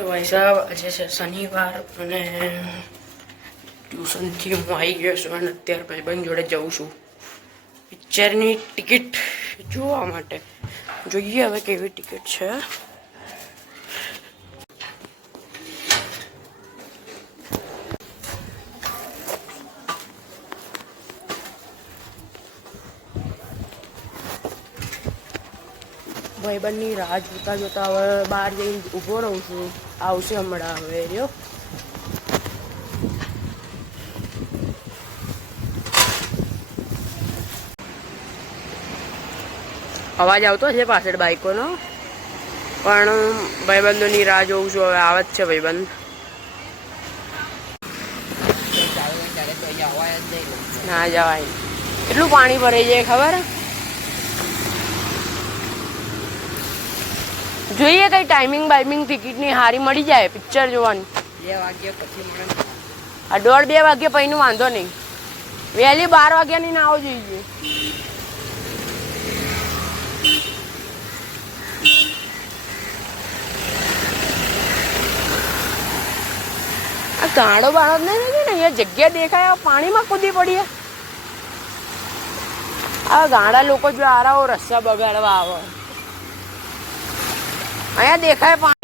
તો ભાઈ સાહેબ આજે છે શનિવાર અને ટ્યુશનથી હું આવી ગયો છું અને અત્યારે ભાઈબંધ જોડે જઉં છું પિક્ચરની ટિકિટ જોવા માટે. જોઈએ હવે કેવી ટિકિટ છે. ભાઈબંધની રાહ જોતા જોતા હવે બહાર જઈને ઊભો રહું છું. આવશે હમણાં હવે રહ્યો. અવાજ આવતો છે પાછળ બાઈકોનો, પણ ભાઈબંધોની રાહ જોઉં છું. હવે આવે જ છે ભાઈબંધ. ના જવાય, એટલું પાણી ભરાઈ જાય ખબર. જોઈએ કઈ ટાઈમિંગ બાઈમિંગ ટિકિટની હારી મળી જાય પિક્ચર જોવાની. 2 વાગ્યા પછી મળે. આ 1:30-2 વાગ્યા પછીનું વાંધો નહીં. વહેલી 12 વાગ્યાની ના આવો જોઈએ. આ ગાડો બાળો જ નહીં ને અહીંયા જગ્યા દેખાય પાણીમાં કૂદી પડીએ. આ ગાડા લોકો જો આરાઓ રસ્તા બગાડવા આવે. અહીંયા દેખાય પાણી.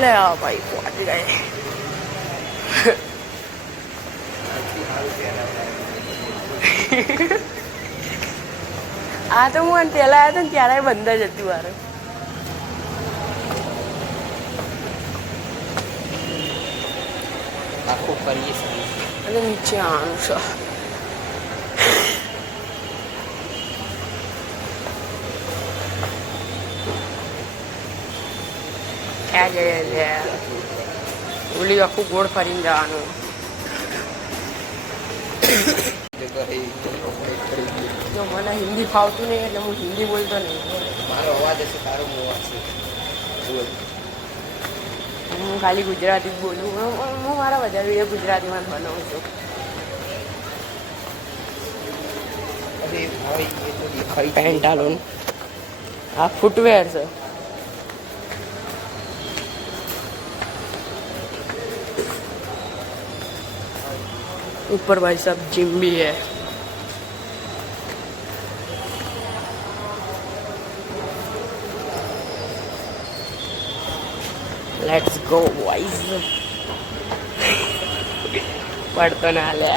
લે આ ભાઈ પહોંચી ગયે. આ તો હું પેલા આવ્યો ને ત્યારે બંધ જ હતું મારે. આખું કરીએ અને નીચે આવવાનું છે. ક્યાં જઈએ લે? ઓલી આખું ગોળ ફરીને જવાનું. જો મને હિન્દી ફાવતું નહીં એટલે હું હિન્દી બોલતો નહીં. મારો અવાજ હશે તારો અવાજ છે. હું ખાલી ગુજરાતી જ બોલું. હું મારા વધારે વિડીયો ગુજરાતીમાં જ બનાવું છું. પેન્ટાલુન આ ફૂટવેર છે. ऊपर भाई साहब जिम भी है. Let's go boys. पढ़तो ना ले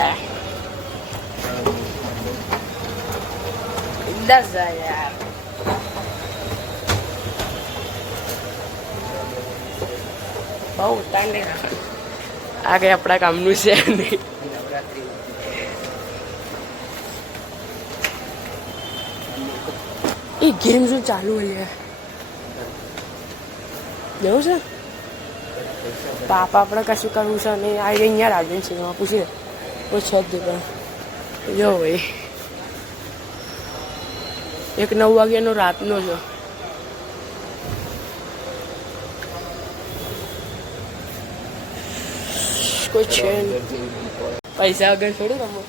इधर से यार. बहुत टाइम आगे अपना काम नु से नहीं. એ ગેમ શું ચાલુ હોય એવું છે. પાપા આપણે કશું કરવું છે નહીં. આ અહીંયા રાજન છે એમાં પૂછીએ કોઈ છે જ પણ જો ભાઈ 9 વાગ્યાનો રાતનો છે. કોઈ છે પૈસા વગર થોડું રમવું.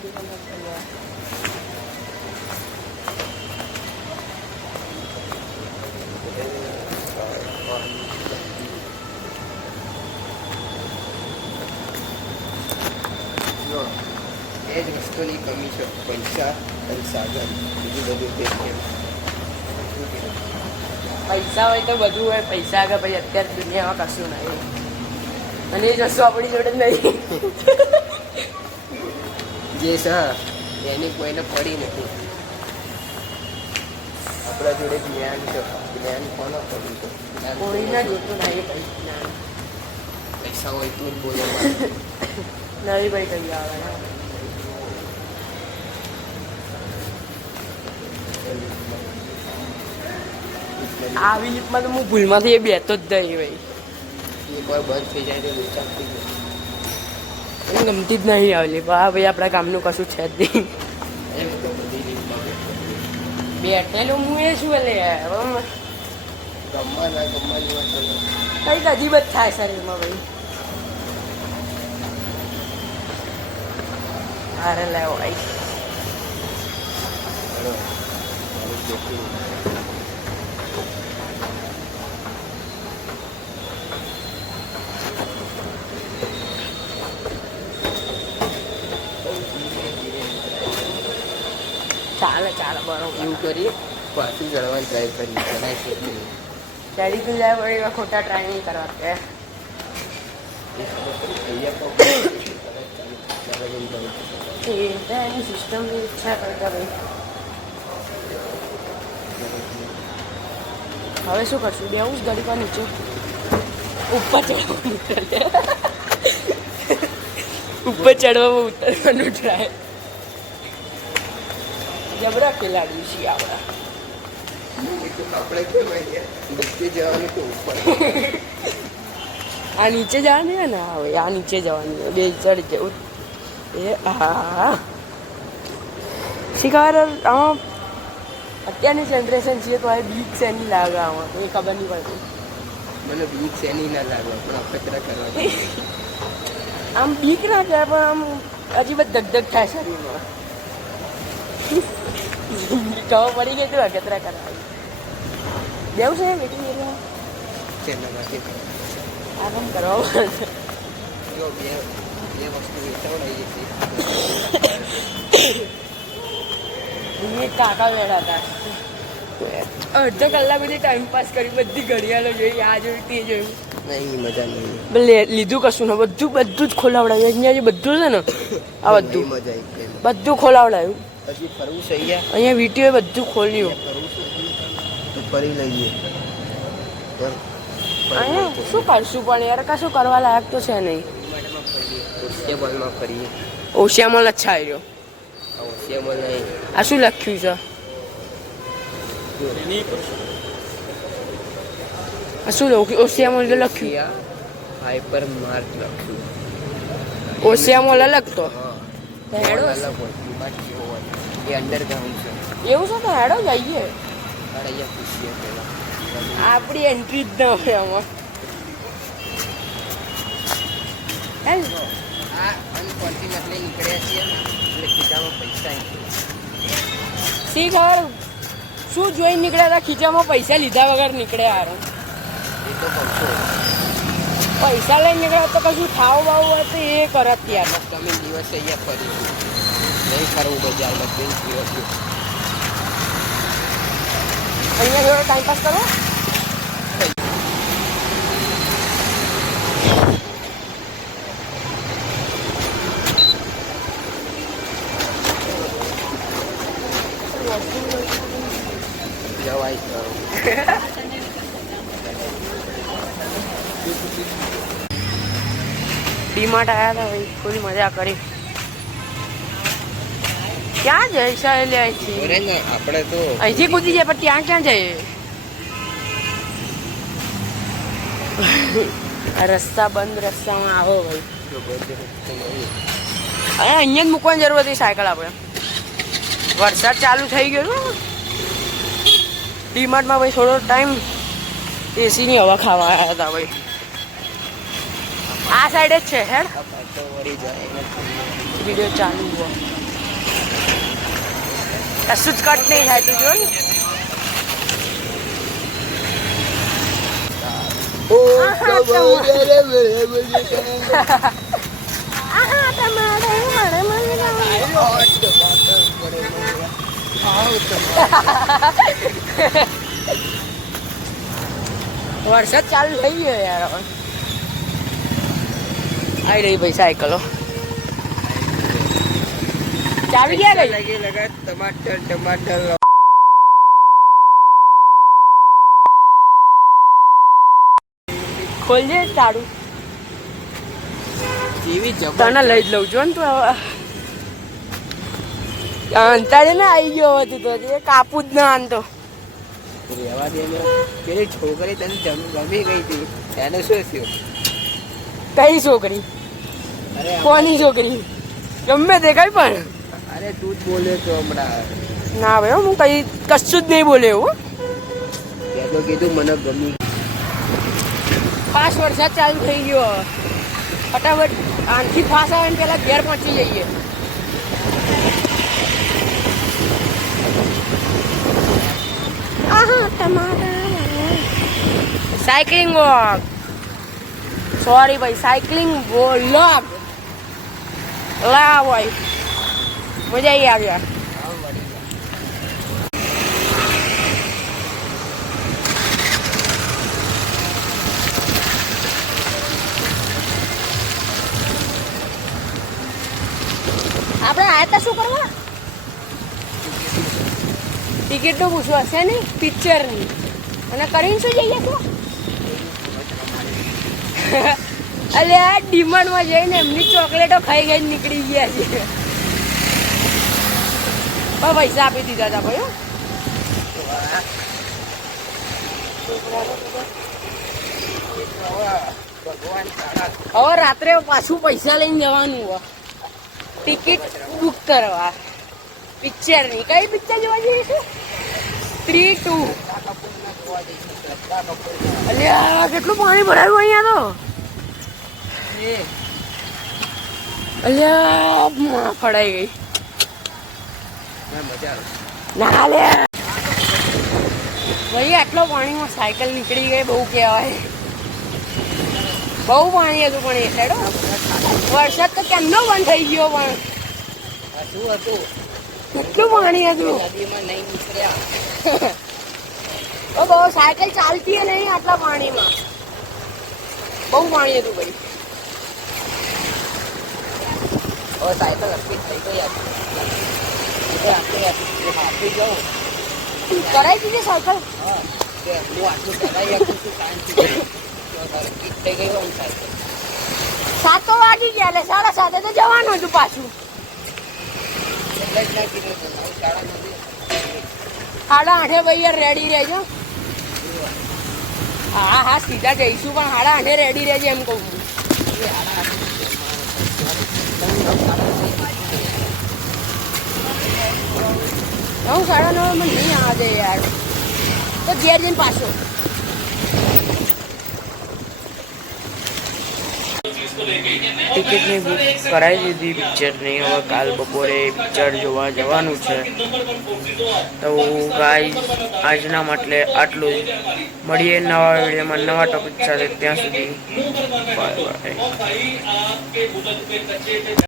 એ જ વસ્તુની કમી છે. પૈસા અને સાધન બીજું બધું તે પૈસા હોય તો બધું હોય. પૈસા આગળ પછી અત્યારે દુનિયામાં કશું નહીં. અને એ વસ્તુ આપણી જોડે નહીં. જે છે એની કોઈને પડી નથી. આપણા જોડે જ્ઞાન છે. જ્ઞાન કોનો પડ્યું છે? કોઈને જોતું નહીં પૈસા. પૈસા હોય એટલું જ બોલો. નવી ભાઈ કઈ આવે આવી લીપમાં તો હું ભૂલમાંથી એ બેતો જ નહીં ભાઈ. એકવાર બંધ થઈ જાય તો વિચાર થઈ જાય. મને ગમતી જ નહીં આવેલી વાહ ભાઈ આપણા ગામનું કશું છે જ નહીં એમ તો બધી રીતમાં બેઠેલું હું એ શું લે ગમવા ના ગમવાની વાત નહીં. કંઈક અજીબ જ થાય શરીરમાં ભાઈ અરે લેવો ભાઈ હેલો. મારું જેટલું ચાલે ચાલે બરોબર એવું કરીએ પાછું ચડવાની ટ્રાય કરી ચડાય છે ચડી તું જાય વળી એવા ખોટા ટ્રાય નહીં કરવા કે એની સિસ્ટમની ઈચ્છા કરતા ભાઈ હવે શું કરશું બેવું જ ઘડીક વાર નીચે ઉપર ચડવાનું ઉપર ચડવામાં ઉતરવાનું ટ્રાય જબરા ખેલાડી છીએ આપણા આપણે કેમ નીચે જવાનું તો ઉપર આ નીચે જવાની હોય ને હવે આ નીચે જવાની હોય બે ચડી જવું એ હા શીખવાર આમાં અત્યારની જનરેશન છીએ તો આ બીક શેની લાગે આમાં તો એ ખબર નહીં પડતી મને બીક શેની ના લાગે પણ અપચરા કરવા આમ બીક ના કહેવાય પણ આમ હજી બધ ધગધગ થાય શરીરમાં ખબર પડી ગઈ તું અગતરા કરવાની દેવું છે વેટિંગ એરિયા ચેનલમાંથી આ કામ કરવા પડશે જો બે વસ્તુ વેચાવડાવી છે કાકા બેઠા હતા અડધો કલાક સુધી ટાઈમ પાસ કરી બધી ઘડિયાળો જોઈ આ જોયું તે જોયું નહીં મજા નહીં લીધું કશું ને બધું જ ખોલાવડાવ્યું અહીંયા જે બધું છે ને આ બધું મજા આવી બધું ખોલાવડાવ્યું હજી ફરવું છે અહીંયા અહીંયા વીટીઓએ બધું ખોલ્યું ફરવું છે તો ફરી લઈએ અહીંયા શું કરશું પણ યાર કશું કરવા લાયક તો છે નહીં ઓશિયા બોલમાં ફરીએ ઓશિયામાં લચ્છા આવ્યો ઓશિયા બોલ નહીં આ શું લખ્યું છે આ શું ઓશિયામાં લખ્યું હાઈપર માર્ક લખ્યું ઓશિયામાં અલગ તો હેડો અલગ હોય એ અંડરગ્રાઉન્ડ છે એવું છે તો હેડો જઈએ અહીંયા પૂછીએ પહેલાં આપણી એન્ટ્રી જ ના હોય આમાં હેલ આ અનફોર્ચ્યુનેટલી નીકળ્યા છીએ એટલે ખીચામાં પૈસા શી ખબર શું જોઈ નીકળ્યા હતા ખીચામાં પૈસા લીધા વગર નીકળ્યા હારું એ તો કહું છું પૈસા લઈને નીકળ્યા તો કશું ખાવ બાવ હોય તો એ કરત યાર તમે દિવસે અહીંયા ફરીશું નહીં ફરવું બજારમાં બે દિવસ અહીંયા જોડે ટાઈમ પાસ કરો જવાય ડીમાર્ટ આવ્યા હતા ભાઈ ફૂલ મજા કરી ક્યાં જઈશ એટલે અહીંથી અરે ને આપણે તો અહીંથી કૂદી જાય પણ ત્યાં ક્યાં જઈએ રસ્તા બંધ રસ્તામાં આવો ભાઈ અહીંયા જ મૂકવાની જરૂર હતી સાયકલ આપણે વરસાદ ચાલુ થઈ ગયો ને ડીમાર્ટમાં ભાઈ થોડો ટાઈમ એસીની હવા ખાવા આવ્યા હતા ભાઈ આ સાઈડ જ છે હેડ વળી જાય વિડીયો ચાલુ હોય કશું જ કટ નહીં થાય તું જો ને વરસાદ ચાલુ થઈ ગયો યાર હવે આવી રહી ભાઈ સાયકલો ચાવી ગયા ગઈ લગા ટમાટર ટમાટર ખોલજે તારું જેવી તને લઈ જ લઉં છું ને તું હવે અંતાડે ને આવી ગયો હવે તું તો કાપું જ ના આનતો રહેવા દે ને પેલી છોકરી તને ગમી ગઈ હતી એને શું થયું કઈ છોકરી અરે કોની છોકરી ગમે તે કઈ પણ અરે તું જ બોલ્યો તો હમણાં ના ભાઈ હું કઈ કશું જ નહીં બોલ્યો એવું તે તો કીધું મને ગમી 5 વરસાદ ચાલુ થઈ ગયો હવે. ફટાફટ આનથી ફાસ આવે ને પેલા ઘેર પહોંચી જઈએ. સાયકલિંગ વોક સોરી ભાઈ સાયકલિંગ વ્લોગ લા ભાઈ મજા આવી આવ્યા. આપણે આયા તા શું કરવા? ટિકિટનું પૂછવું હશે ને પિક્ચરની અને કરીને શું જઈએ તું? અલ્યા ડીમાન્ડમાં જઈને એમની ચોકલેટો ખાઈ ખાઈ નીકળી ગયા છે. પણ પૈસા આપી દીધા હતા ભાઈ. હવે રાત્રે પાછું પૈસા લઈને જવાનું હોય ટિકિટ બુક કરવા પિક્ચરની. કઈ પિક્ચર જોવા જઈએ છે? 3, 2. અલ્યા કેટલું પાણી ભરાયું અહીંયા તો. અલ્યા ફળાઈ ગઈ ના લે ભાઈ. આટલો પાણીમાં સાયકલ નીકળી ગઈ બહુ કહેવાય. બહુ પાણી હતું પણ એ સાઈડ વરસાદ તો કેમનો બંધ થઈ ગયો પણ શું હતું કેટલું પાણી હતું. નદીમાં નહીં નીકળ્યા બહુ સાયકલ ચાલતી નહીં આટલા પાણીમાં. બહુ પાણી હતું ભાઈ. હવે સાયકલ અટકી થઈ ગઈ આપી જાઉં કરાવી દીધી સાયકલ. હા કે હું આટલું ચલાવી શકું છું શાંતિ થઈ ગઈ હોય સાયકલ 7 તો વાગી ગયા એટલે 7:30 તો જવાનું હતું પાછું. એટલે જ ના કીધું શાળા નથી 8:30 ભાઈ રેડી રહેજો. હા હા સીધા જઈશું પણ 8:30 રેડી રહેજો એમ કહું છું. 9:30 મને નહીં આવવા દે યાર. તો ઘેર જઈને પાછો ટિકિટની બુક કરાવી દીધી પિક્ચરની. હવે કાલ બપોરે પિક્ચર જોવા જવાનું છે. તો ગાઈઝ આજના માટે આટલું જ. મળીએ નવા વિડીયોમાં નવા ટોપિક સાથે. ત્યાં સુધી બાય બાય.